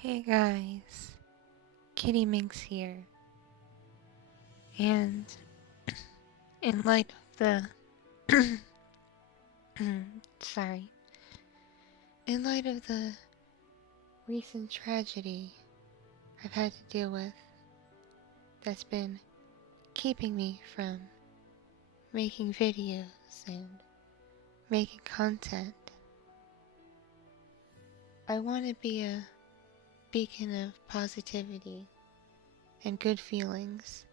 Hey guys, Kitti Minx here, and in light of the sorry, in light of the recent tragedy I've had to deal with that's been keeping me from making videos and making content, I want to be a beacon of positivity and good feelings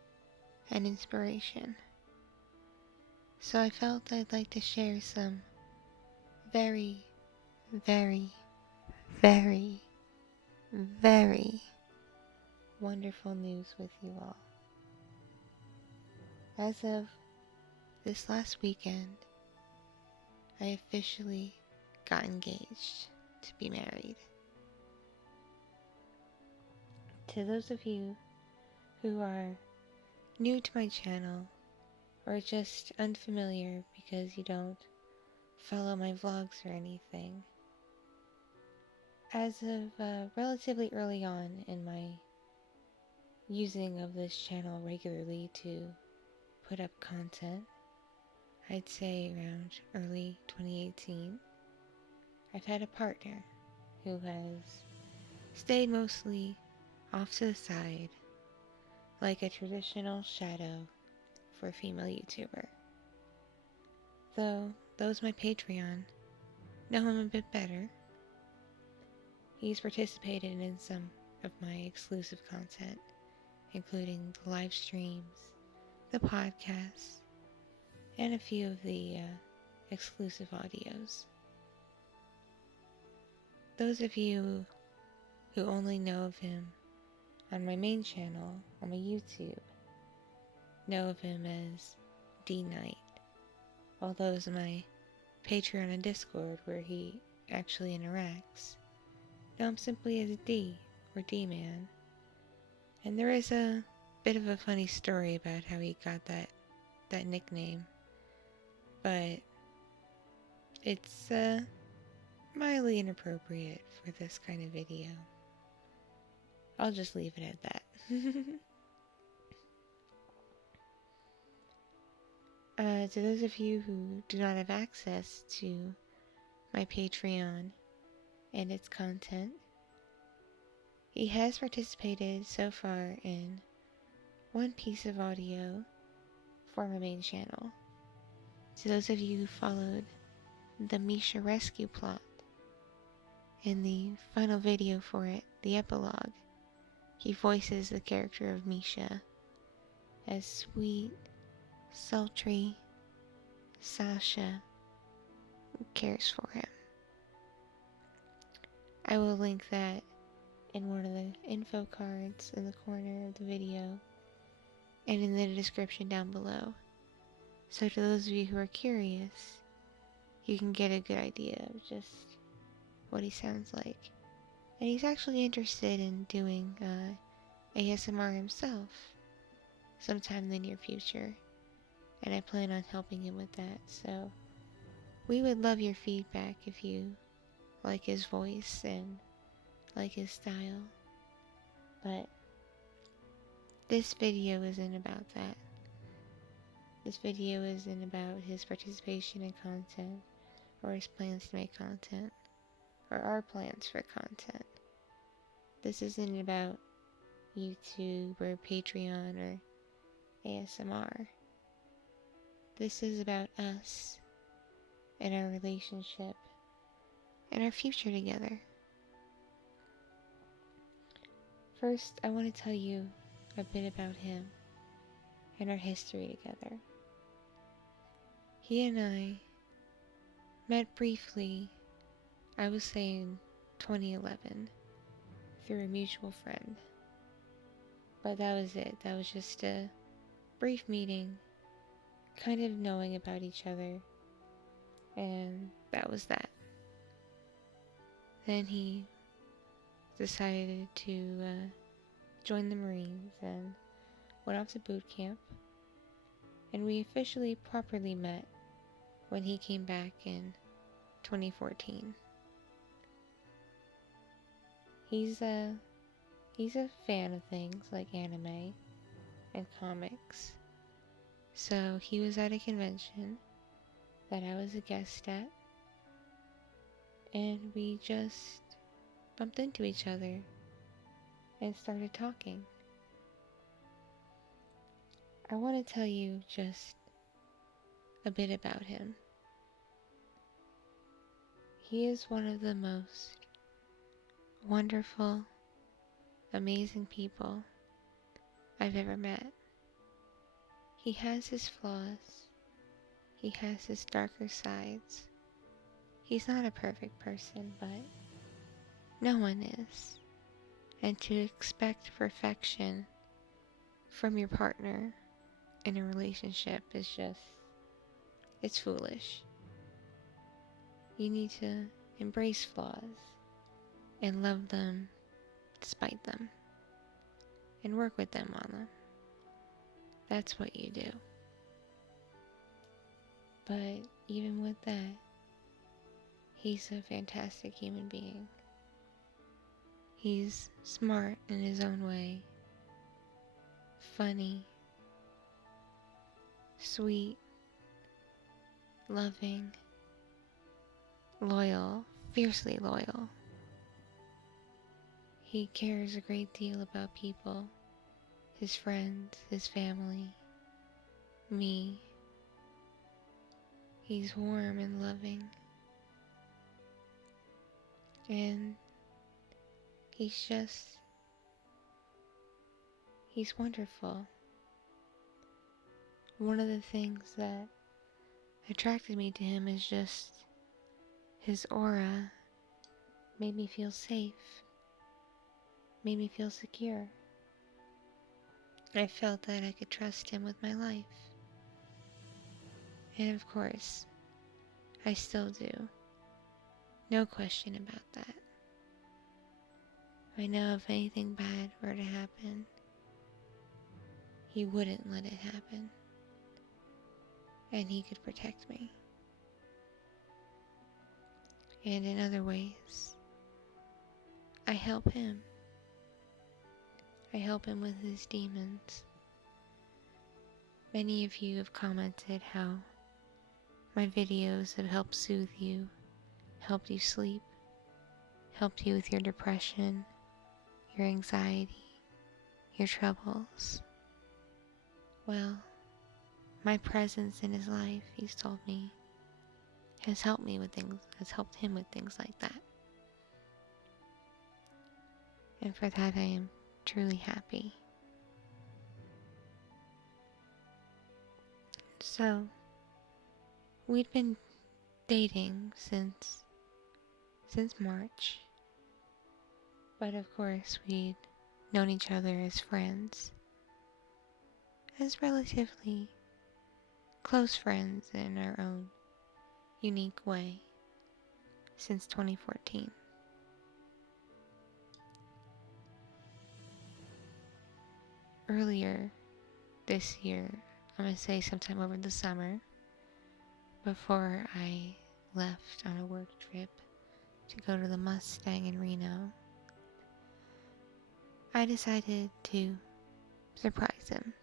and inspiration. So I felt I'd like to share some very, very, very, very wonderful news with you all. As of this last weekend, I officially got engaged to be married. To those of you who are new to my channel or just unfamiliar because you don't follow my vlogs or anything, as of relatively early on in my using of this channel regularly to put up content, I'd say around early 2018, I've had a partner who has stayed mostly off to the side, like a traditional shadow for a female YouTuber. Though those my Patreon know him a bit better, he's participated in some of my exclusive content, including the live streams, the podcasts, and a few of the exclusive audios. Those of you who only know of him on my main channel, on my YouTube, know of him as D Knight, while those on my Patreon and Discord, where he actually interacts, know him simply as D, or D-Man. And there is a bit of a funny story about how he got that nickname, but it's mildly inappropriate for this kind of video. I'll just leave it at that. To those of you who do not have access to my Patreon and its content, he has participated so far in one piece of audio for my main channel. To those of you who followed the Misha rescue plot, in the final video for it, the epilogue, he voices the character of Misha as sweet, sultry Sasha cares for him. I will link that in one of the info cards in the corner of the video and in the description down below. So to those of you who are curious, you can get a good idea of just what he sounds like. And he's actually interested in doing ASMR himself sometime in the near future, and I plan on helping him with that. So we would love your feedback if you like his voice and like his style. But this video isn't about that. This video isn't about his participation in content, or his plans to make content, or our plans for content. This isn't about YouTube or Patreon or ASMR. This is about us and our relationship and our future together. First, I want to tell you a bit about him and our history together. He and I met briefly, I would say in 2011, through a mutual friend. But that was it. That was just a brief meeting, kind of knowing about each other, and that was that. Then he decided to join the Marines and went off to boot camp, and we officially properly met when he came back in 2014. He's a fan of things like anime and comics. So he was at a convention that I was a guest at, and we just bumped into each other and started talking. I want to tell you just a bit about him. He is one of the most wonderful, amazing people I've ever met. He has his flaws. He has his darker sides. He's not a perfect person, but no one is. And to expect perfection from your partner in a relationship is just, it's foolish. You need to embrace flaws and love them despite them and work with them on them. That's what you do. But even with that, he's a fantastic human being. He's smart in his own way, funny, sweet, loving, loyal, fiercely loyal. He cares a great deal about people, his friends, his family, me. He's warm and loving. And he's wonderful. One of the things that attracted me to him is just his aura made me feel safe, made me feel secure. I felt that I could trust him with my life. And of course, I still do. No question about that. I know if anything bad were to happen, he wouldn't let it happen. And he could protect me. And in other ways, I help him. I help him with his demons. Many of you have commented how my videos have helped soothe you, helped you sleep, helped you with your depression, your anxiety, your troubles. Well, my presence in his life, he's told me, has helped him with things like that. And for that I am truly happy. So, we'd been dating since March. But of course, we'd known each other as friends. As relatively close friends in our own unique way since 2014. Earlier this year, I'm going to say sometime over the summer, before I left on a work trip to go to the Mustang in Reno, I decided to surprise him.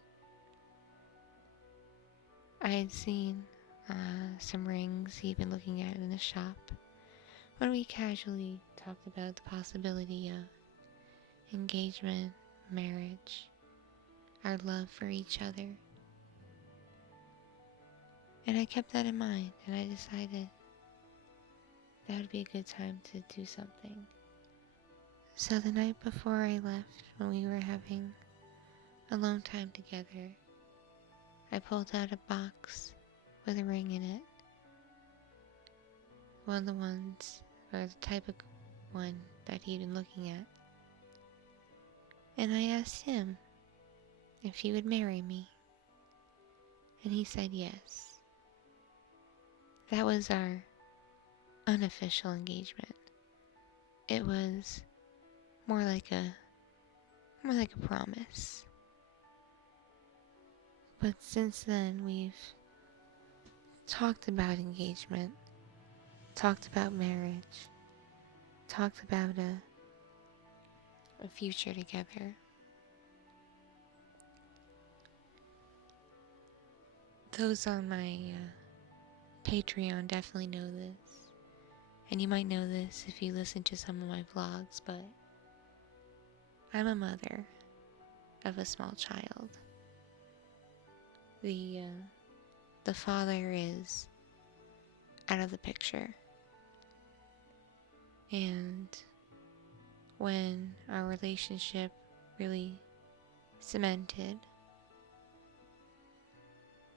I had seen some rings he'd been looking at in the shop when we casually talked about the possibility of engagement, marriage, our love for each other. And I kept that in mind, and I decided that would be a good time to do something. So the night before I left, when we were having alone time together, I pulled out a box with a ring in it. One of the ones, or the type of one that he'd been looking at. And I asked him if he would marry me. And he said yes. That was our unofficial engagement. It was more like a promise. But since then, we've talked about engagement, talked about marriage, talked about a a future together. Those on my Patreon definitely know this, and you might know this if you listen to some of my vlogs, but I'm a mother of a small child. The father is out of the picture, and when our relationship really cemented,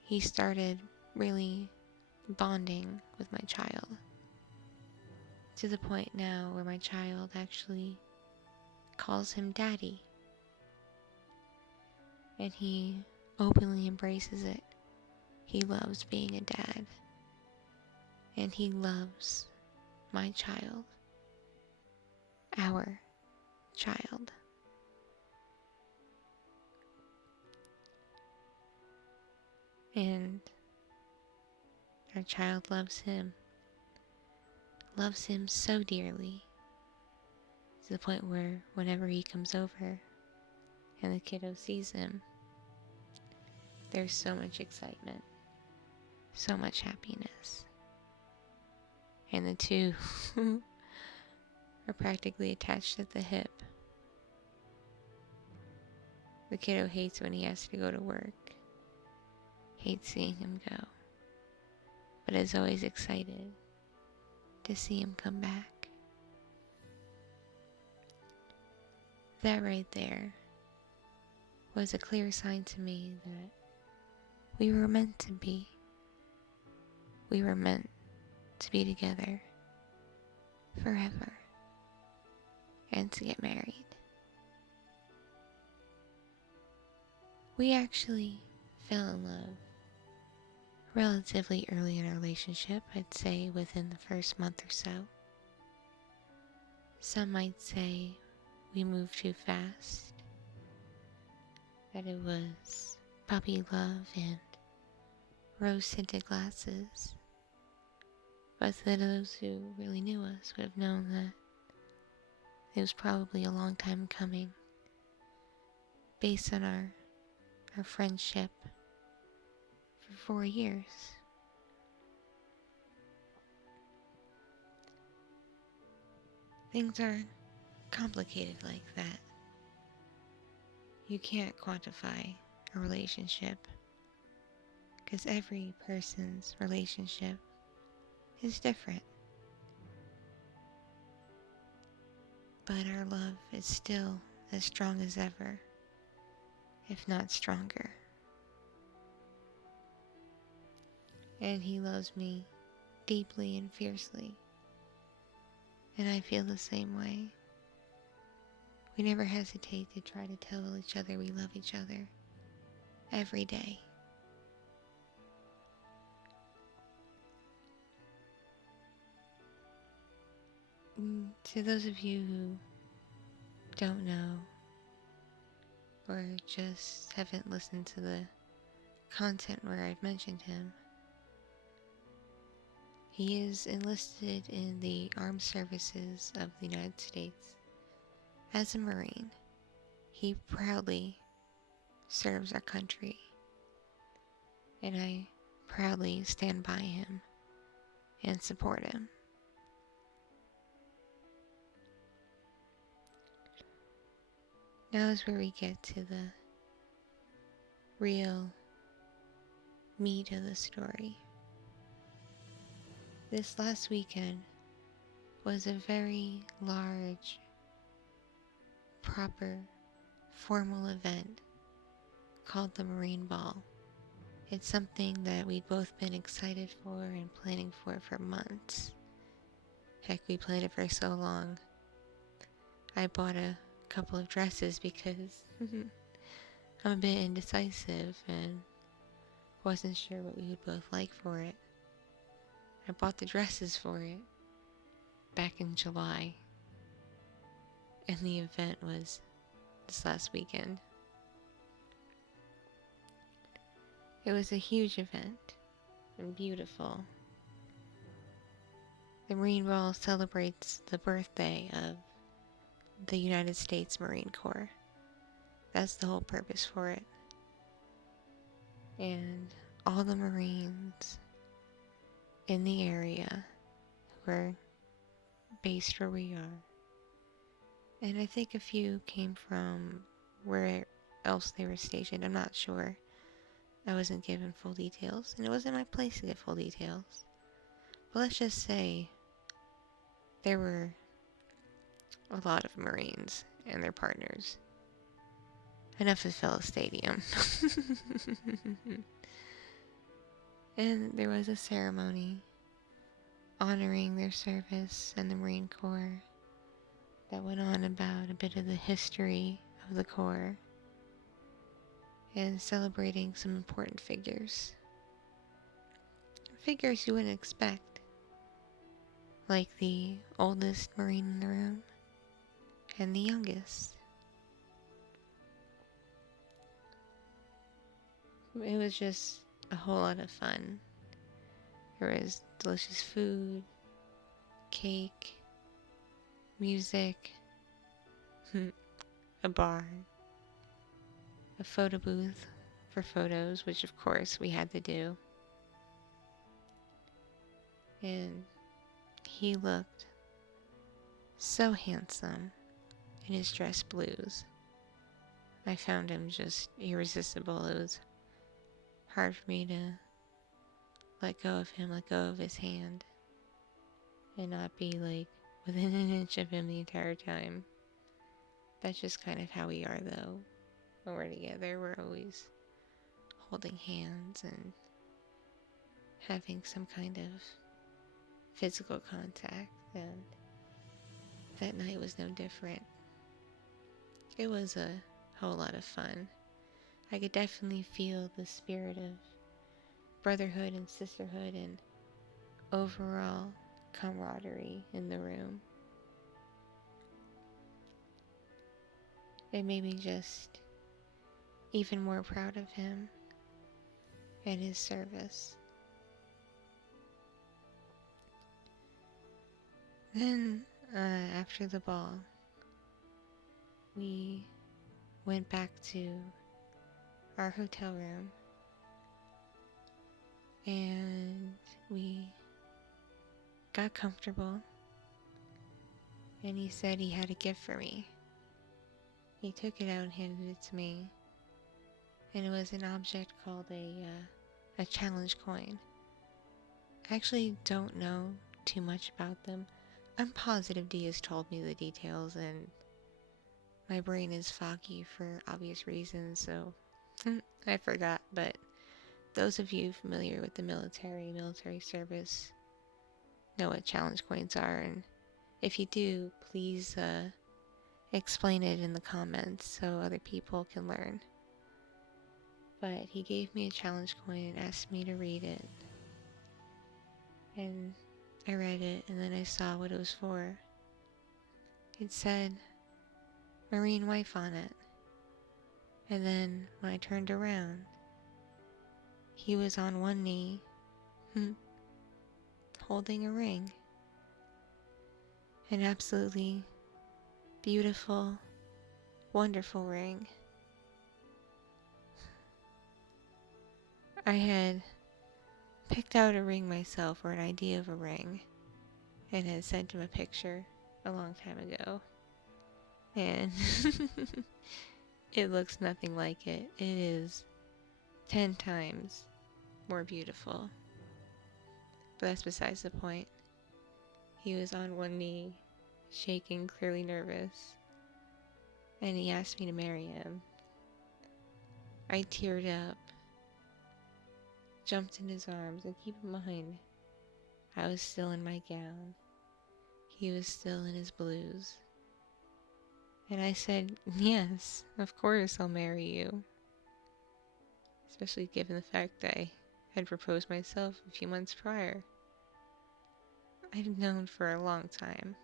he started really bonding with my child, to the point now where my child actually calls him daddy, and he openly embraces it. He loves being a dad, and he loves my child, our child. And our child loves him so dearly, to the point where whenever he comes over and the kiddo sees him, there's so much excitement, so much happiness. And the two are practically attached at the hip. The kiddo hates when he has to go to work, hates seeing him go, but is always excited to see him come back. That right there was a clear sign to me that we were meant to be. We were meant to be together forever and to get married. We actually fell in love relatively early in our relationship, I'd say within the first month or so. Some might say we moved too fast, that it was puppy love and rose-tinted glasses. But those who really knew us would have known that it was probably a long time coming, based on our friendship for 4 years. Things are complicated like that. You can't quantify a relationship, because every person's relationship is different. But our love is still as strong as ever, if not stronger. And he loves me deeply and fiercely, and I feel the same way. We never hesitate to try to tell each other we love each other every day. To those of you who don't know, or just haven't listened to the content where I've mentioned him, he is enlisted in the armed services of the United States as a Marine. He proudly serves our country, and I proudly stand by him and support him. Now is where we get to the real meat of the story. This last weekend was a very large, proper, formal event called the Marine Ball. It's something that we'd both been excited for and planning for months. Heck, we planned it for so long. I bought a couple of dresses because I'm a bit indecisive and wasn't sure what we would both like for it. I bought the dresses for it back in July, and the event was this last weekend. It was a huge event and beautiful. The Marine Ball celebrates the birthday of the United States Marine Corps. That's the whole purpose for it. And all the Marines in the area who are based where we are. And I think a few came from where else they were stationed. I'm not sure. I wasn't given full details, and it wasn't my place to get full details. But let's just say there were a lot of Marines and their partners. Enough to fill a stadium. And there was a ceremony honoring their service and the Marine Corps that went on about a bit of the history of the Corps and celebrating some important figures. Figures you wouldn't expect, like the oldest Marine in the room and the youngest. It was just a whole lot of fun. There was delicious food, cake, music, a bar, a photo booth for photos, which of course we had to do. And he looked so handsome in his dress blues. I found him just irresistible. It was hard for me to let go of him, let go of his hand, and not be like within an inch of him the entire time. That's just kind of how we are, though. When we're together, we're always holding hands and having some kind of physical contact, and that night was no different. It was a whole lot of fun. I could definitely feel the spirit of brotherhood and sisterhood and overall camaraderie in the room. It made me just even more proud of him and his service. Then, after the ball, we went back to our hotel room and we got comfortable, and he said he had a gift for me. He took it out and handed it to me, and it was an object called a challenge coin. I actually don't know too much about them. I'm positive D has told me the details, and my brain is foggy for obvious reasons, so I forgot. But those of you familiar with the military service, know what challenge coins are, and if you do, please explain it in the comments so other people can learn. But he gave me a challenge coin and asked me to read it, and I read it, and then I saw what it was for. It said Marine wife on it, and then when I turned around, he was on one knee holding a ring. An absolutely beautiful, wonderful ring. I had picked out a ring myself, or an idea of a ring, and had sent him a picture a long time ago. And it looks nothing like it. It is 10 times more beautiful. But that's besides the point. He was on one knee, shaking, clearly nervous, and he asked me to marry him. I teared up, jumped in his arms, and keep in mind, I was still in my gown. He was still in his blues. And I said, yes, of course I'll marry you. Especially given the fact that I had proposed myself a few months prior. I've known for a long time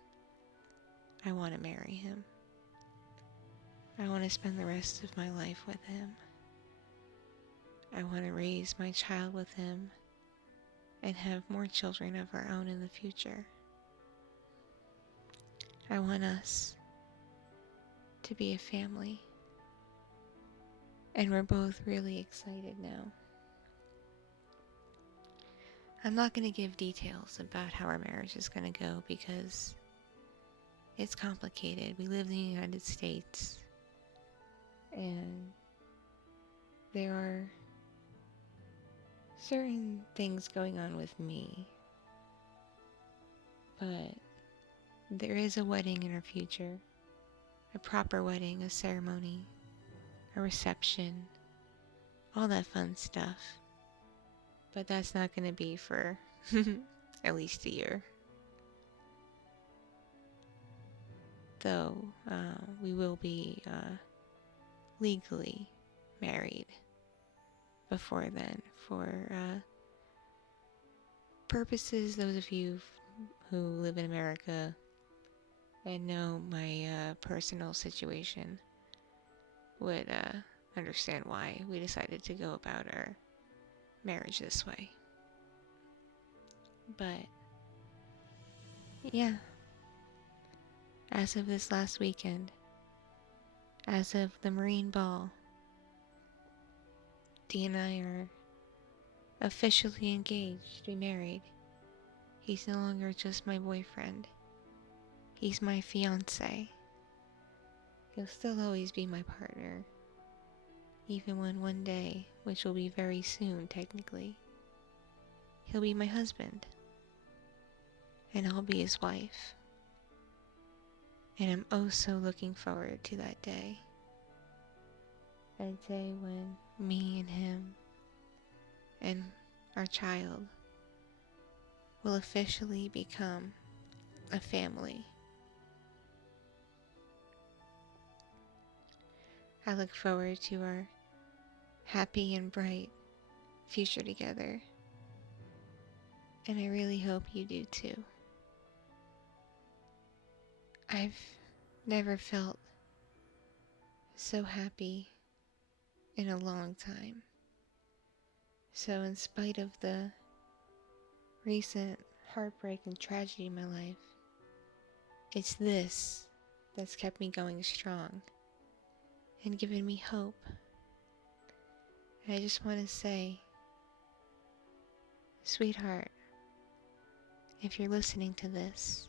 I want to marry him. I want to spend the rest of my life with him. I want to raise my child with him and have more children of our own in the future. I want us to be a family. And we're both really excited now. I'm not going to give details about how our marriage is going to go because it's complicated. We live in the United States, and there are certain things going on with me, but there is a wedding in our future, a proper wedding, a ceremony, a reception, all that fun stuff. But that's not going to be for at least a year. Though we will be legally married before then for purposes, those of you who live in America and know my personal situation would understand why we decided to go about our marriage this way. But yeah, as of this last weekend, as of the Marine Ball, Dee and I are officially engaged to be married. He's no longer just my boyfriend. He's my fiancé. He'll still always be my partner, even when one day, which will be very soon technically, he'll be my husband, and I'll be his wife. And I'm oh so looking forward to that day. That day when me and him and our child will officially become a family. I look forward to our happy and bright future together, and I really hope you do too. I've never felt so happy in a long time. So in spite of the recent heartbreak and tragedy in my life, it's this that's kept me going strong and given me hope. And I just want to say, sweetheart, if you're listening to this,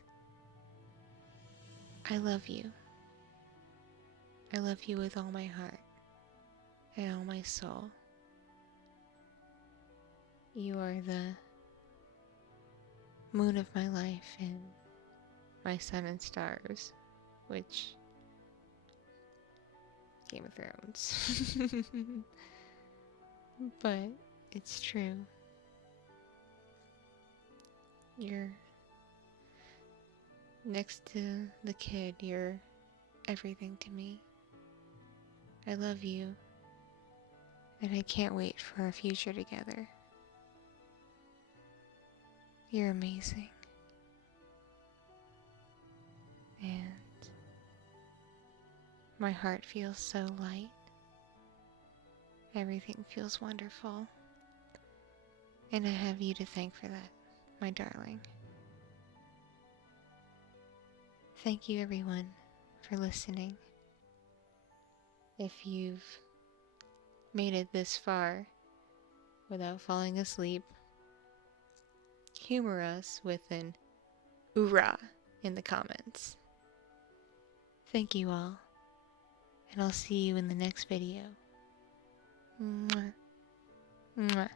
I love you. I love you with all my heart and all my soul. You are the moon of my life and my sun and stars, which Game of Thrones. But it's true. You're next to the kid, you're everything to me. I love you, and I can't wait for our future together. You're amazing. And my heart feels so light. Everything feels wonderful. And I have you to thank for that, my darling. Thank you, everyone, for listening. If you've made it this far without falling asleep, humor us with an oorah in the comments. Thank you all, and I'll see you in the next video. Mwah. Mwah.